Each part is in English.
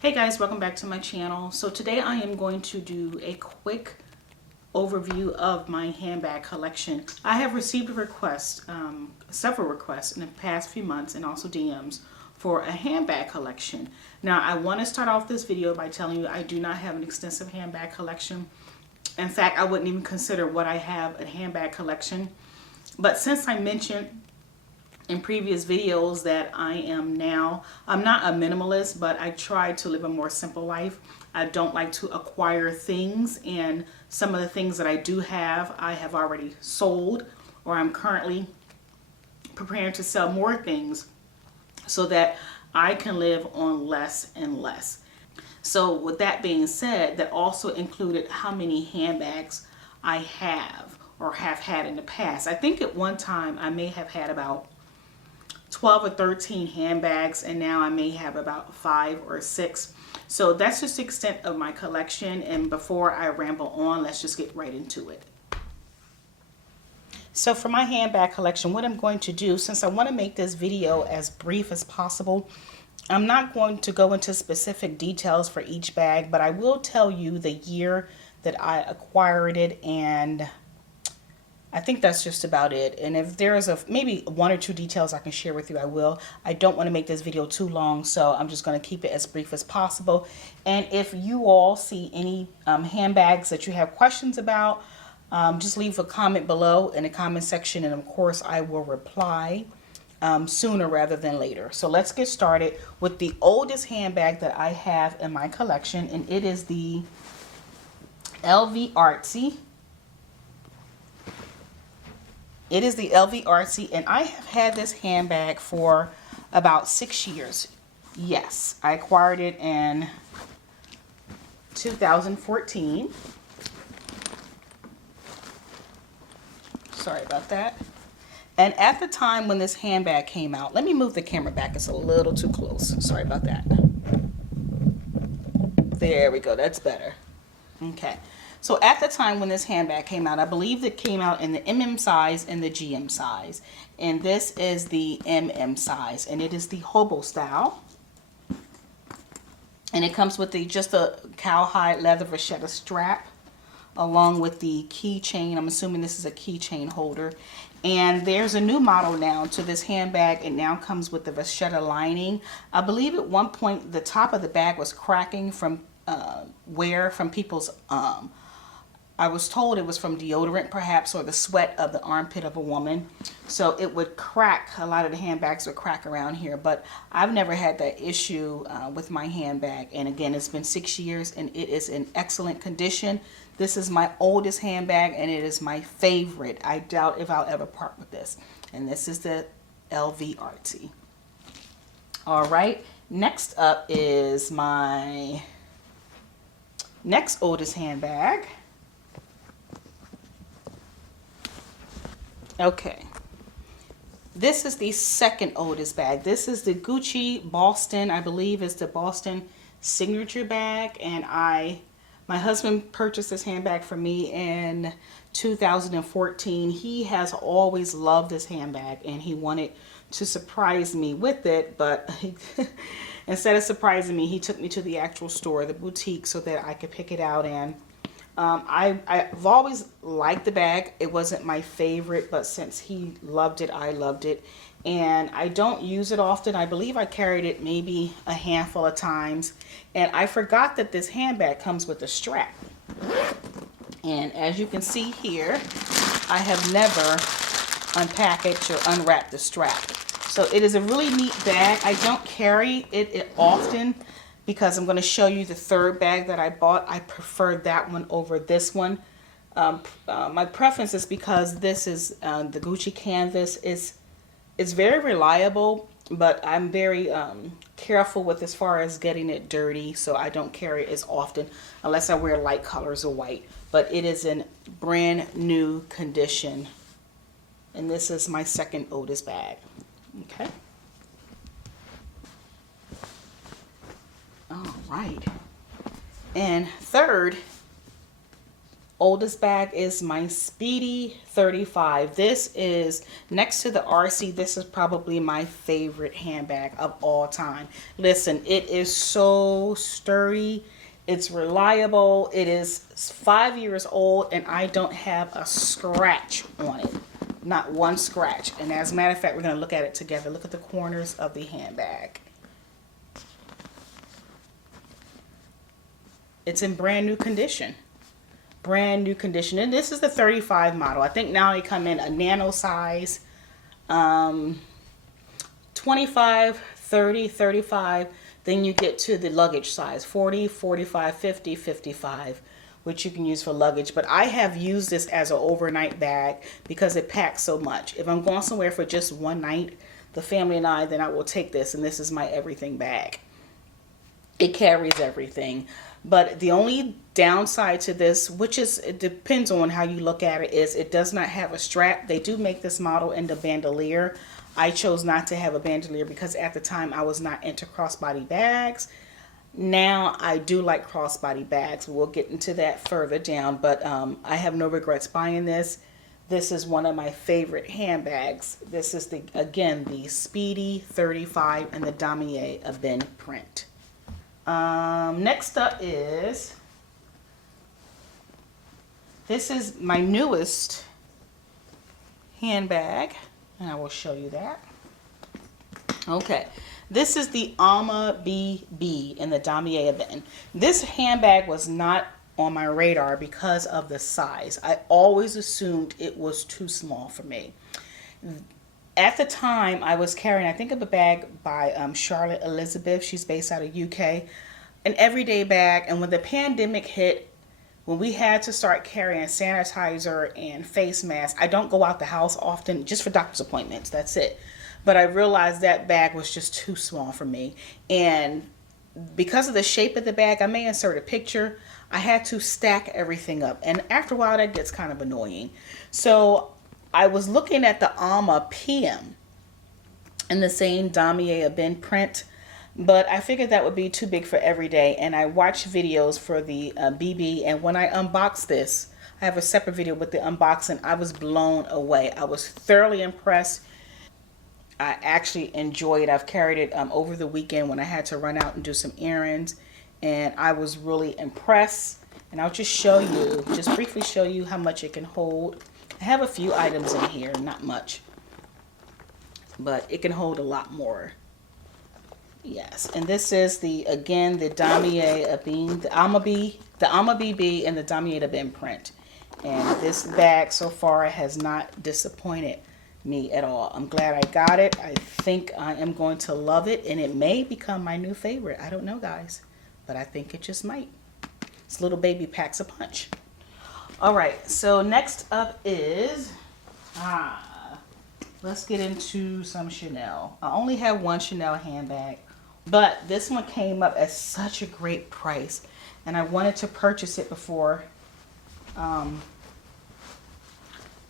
Hey guys, welcome back to my channel. So today I am going to do a quick overview of my handbag collection. I have received a request, several requests in the past few months, and also DMs for a handbag collection. Now I want to start off this video by telling you I do not have an extensive handbag collection. In fact, I wouldn't even consider what I have a handbag collection. But since I mentioned in previous videos that I'm not a minimalist, but I try to live a more simple life. I don't like to acquire things, and some of the things that I do have, I have already sold, or I'm currently preparing to sell more things so that I can live on less and less. So with that being said, that also included how many handbags I have or have had in the past. I think at one time I may have had about 12 or 13 handbags, and now I may have about 5 or 6. So that's just the extent of my collection, and before I ramble on, let's just get right into it. So for my handbag collection, what I'm going to do, since I want to make this video as brief as possible, I'm not going to go into specific details for each bag, but I will tell you the year that I acquired it, and I think that's just about it. And if there is maybe 1 or 2 details I can share with you, I will. I don't want to make this video too long, so I'm just going to keep it as brief as possible. And if you all see any handbags that you have questions about, just leave a comment below in the comment section, and of course I will reply sooner rather than later. So let's get started with the oldest handbag that I have in my collection, and it is the LV Artsy. It is the LV Artsy, and I have had this handbag for about 6 years. Yes, I acquired it in 2014. Sorry about that. And at the time when this handbag came out, let me move the camera back. It's a little too close. Sorry about that. There we go. That's better. Okay. So at the time when this handbag came out, I believe it came out in the MM size and the GM size. And this is the MM size, and it is the hobo style. And it comes with just a cowhide leather vachetta strap along with the keychain. I'm assuming this is a keychain holder. And there's a new model now to this handbag. It now comes with the vachetta lining. I believe at one point the top of the bag was cracking from wear from people's I was told it was from deodorant perhaps, or the sweat of the armpit of a woman. So it would crack. A lot of the handbags would crack around here, but I've never had that issue with my handbag. And again, it's been 6 years and it is in excellent condition. This is my oldest handbag and it is my favorite. I doubt if I'll ever part with this. And this is the LV Artsy. All right, next up is my next oldest handbag. Okay, this is the second oldest bag. This is the Gucci Boston, I believe is the Boston signature bag, and my husband purchased this handbag for me in 2014. He has always loved this handbag and he wanted to surprise me with it, but instead of surprising me, he took me to the actual store, the boutique, so that I could pick it out. And I've always liked the bag. It wasn't my favorite, but since he loved it, I loved it. And I don't use it often. I believe I carried it maybe a handful of times. And I forgot that this handbag comes with a strap. And as you can see here, I have never unpackaged or unwrapped the strap. So it is a really neat bag. I don't carry it often, because I'm going to show you the third bag that I bought. I prefer that one over this one. My preference is because this is the Gucci canvas. It's very reliable, but I'm very careful with as far as getting it dirty, so I don't carry it as often unless I wear light colors or white. But it is in brand new condition, and this is my second oldest bag. Okay. All right, and third oldest bag is my Speedy 35. This is next to the Artsy. This is probably my favorite handbag of all time. Listen, it is so sturdy. It's reliable. It is 5 years old and I don't have a scratch on it. Not one scratch. And as a matter of fact, we're going to look at it together. Look at the corners of the handbag. It's in brand new condition. Brand new condition. And this is the 35 model. I think now they come in a nano size. 25, 30, 35. Then you get to the luggage size. 40, 45, 50, 55. Which you can use for luggage. But I have used this as an overnight bag because it packs so much. If I'm going somewhere for just one night, the family and I, then I will take this. And this is my everything bag. It carries everything. But the only downside to this, which is, it depends on how you look at it, is it does not have a strap. They do make this model in the bandolier. I chose not to have a bandolier because at the time I was not into crossbody bags. Now I do like crossbody bags. We'll get into that further down, but I have no regrets buying this. This is one of my favorite handbags. This is, again, the Speedy 35 and the Damier Ebene print. Next up is, this is my newest handbag, and I will show you that. Okay, this is the Alma BB in the Damier Ebene. This handbag was not on my radar because of the size. I always assumed it was too small for me. At the time, I was carrying, I think, of a bag by Charlotte Elizabeth. She's based out of UK. An everyday bag. And when the pandemic hit, when we had to start carrying sanitizer and face masks, I don't go out the house often, just for doctor's appointments. That's it. But I realized that bag was just too small for me. And because of the shape of the bag, I may insert a picture. I had to stack everything up. And after a while, that gets kind of annoying. So I was looking at the Alma PM in the same Damier Ebene print, but I figured that would be too big for every day. And I watched videos for the BB, and when I unboxed this, I have a separate video with the unboxing. I was blown away. I was thoroughly impressed. I actually enjoy it. I've carried it over the weekend when I had to run out and do some errands, and I was really impressed. And I'll just show you, just briefly show you how much it can hold. I have a few items in here, not much, but it can hold a lot more. Yes, and this is the, again, the Damier Ebene, the Alma BB and the Damier Ebene print. And this bag so far has not disappointed me at all. I'm glad I got it. I think I am going to love it, and it may become my new favorite. I don't know, guys, but I think it just might. This little baby packs a punch. All right, so next up is, let's get into some Chanel. I only have one Chanel handbag, but this one came up at such a great price, and I wanted to purchase it before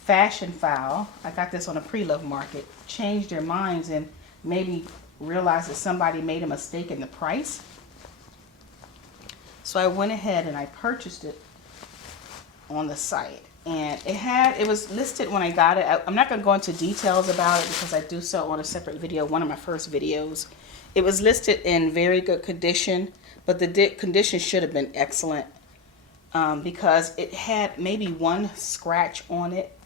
Fashion File. I got this on a pre-love market, changed their minds and maybe realized that somebody made a mistake in the price. So I went ahead and I purchased it on the site, and it was listed when I got it. I'm not going to go into details about it because I do so on a separate video, one of my first videos. It was listed in very good condition, but the condition should have been excellent because it had maybe one scratch on it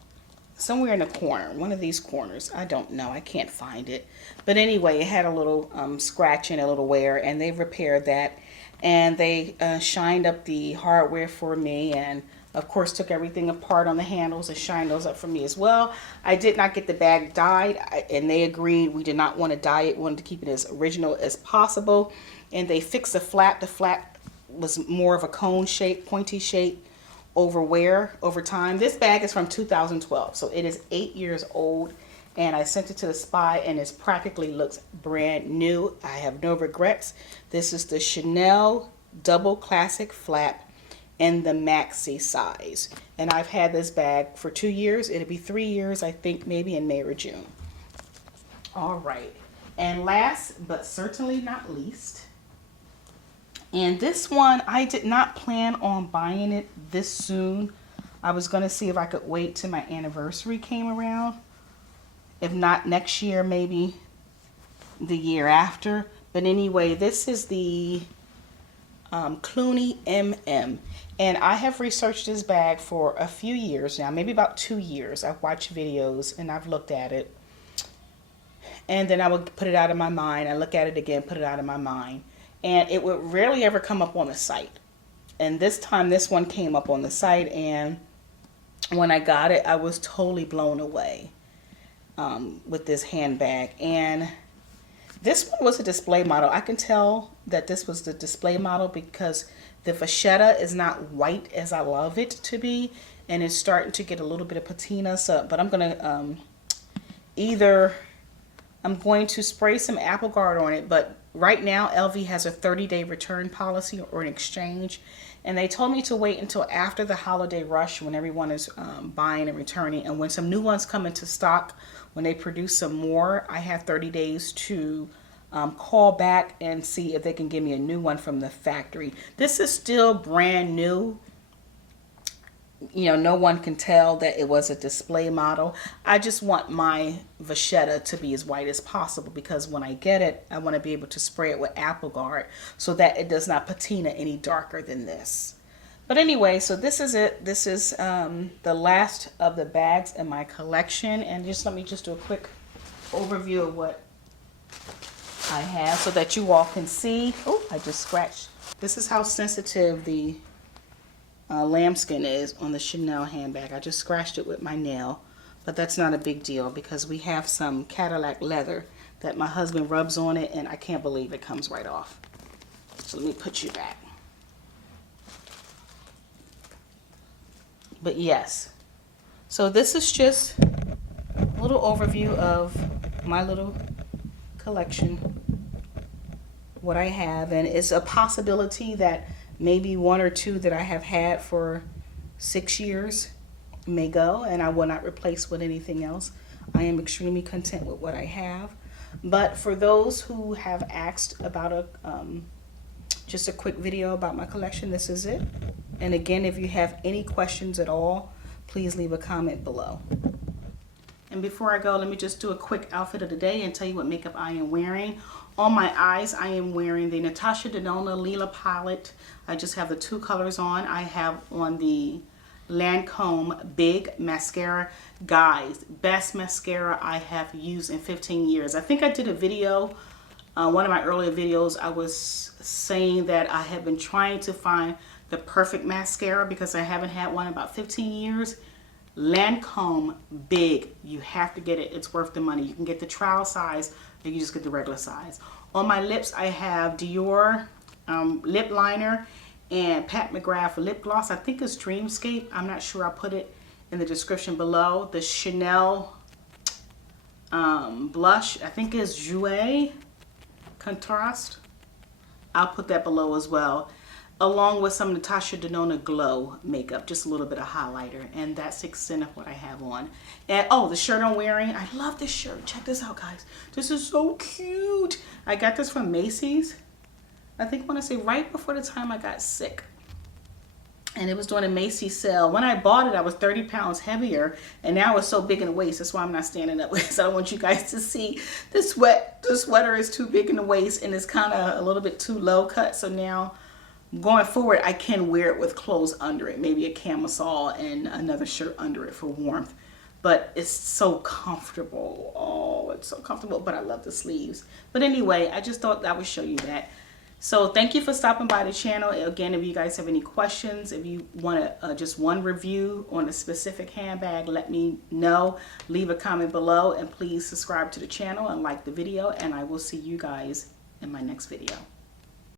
somewhere in the corner, one of these corners. I don't know, I can't find it, but anyway, it had a little scratch and a little wear, and they repaired that, and they shined up the hardware for me, and of course took everything apart on the handles and shined those up for me as well. I did not get the bag dyed, and they agreed we did not want to dye it, wanted to keep it as original as possible, and they fixed the flap. The flap was more of a cone shape, pointy shape over time. This bag is from 2012, so it is 8 years old, and I sent it to the spy, and it practically looks brand new. I have no regrets. This is the Chanel double classic flap in the maxi size, and I've had this bag for 2 years. It'll be 3 years, I think, maybe in May or June. All right, and last but certainly not least, and this one I did not plan on buying it this soon, I was going to see if I could wait till my anniversary came around. If not next year, maybe the year after. But anyway, this is the Cluny AA. And I have researched this bag for a few years now, maybe about 2 years. I've watched videos and I've looked at it. And then I would put it out of my mind. I look at it again, put it out of my mind. And it would rarely ever come up on the site. And this time, this one came up on the site. And when I got it, I was totally blown away with this handbag. And this one was a display model. I can tell that this was the display model because the vachetta is not white as I love it to be. And it's starting to get a little bit of patina. So, but I'm going to I'm going to spray some Apple Guard on it, but right now LV has a 30-day return policy or an exchange, and they told me to wait until after the holiday rush when everyone is buying and returning, and when some new ones come into stock, when they produce some more, I have 30 days to call back and see if they can give me a new one from the factory. This is still brand new. You know, no one can tell that it was a display model. I just want my vachetta to be as white as possible because when I get it, I want to be able to spray it with Apple Guard so that it does not patina any darker than this. But anyway, so this is it. This is the last of the bags in my collection. And just let me just do a quick overview of what I have so that you all can see. Oh, I just scratched. This is how sensitive the lambskin is on the Chanel handbag. I just scratched it with my nail, but that's not a big deal because we have some Cadillac leather that my husband rubs on it, and I can't believe it comes right off. So let me put you back. But yes, so this is just a little overview of my little collection, what I have, and it's a possibility that maybe one or two that I have had for 6 years may go, and I will not replace with anything else. I am extremely content with what I have. But for those who have asked about just a quick video about my collection, this is it. And again, if you have any questions at all, please leave a comment below. And before I go, let me just do a quick outfit of the day and tell you what makeup I am wearing. On my eyes, I am wearing the Natasha Denona Lila palette. I just have the 2 colors on. I have on the Lancome Big Mascara. Guys, best mascara I have used in 15 years. I think I did a video, one of my earlier videos, I was saying that I have been trying to find the perfect mascara because I haven't had one in about 15 years. Lancome Big, you have to get it. It's worth the money. You can get the trial size, or you can just get the regular size. On my lips, I have Dior lip liner and Pat McGrath lip gloss. I think it's Dreamscape. I'm not sure. I'll put it in the description below. The Chanel blush, I think is Jouer Contrast. I'll put that below as well, along with some Natasha Denona Glow makeup, just a little bit of highlighter, and that's the extent of what I have on. And oh, the shirt I'm wearing, I love this shirt. Check this out, guys. This is so cute. I got this from Macy's. I think I want to say right before the time I got sick. And it was during a Macy's sale. When I bought it, I was 30 pounds heavier, and now it's so big in the waist. That's why I'm not standing up because I don't want you guys to see the sweater is too big in the waist, and it's kind of a little bit too low cut. So now going forward, I can wear it with clothes under it, maybe a camisole and another shirt under it for warmth. But it's so comfortable. Oh, it's so comfortable, but I love the sleeves. But anyway, I just thought I would show you that. So thank you for stopping by the channel. Again, if you guys have any questions, if you want just one review on a specific handbag, let me know. Leave a comment below, and please subscribe to the channel and like the video, and I will see you guys in my next video.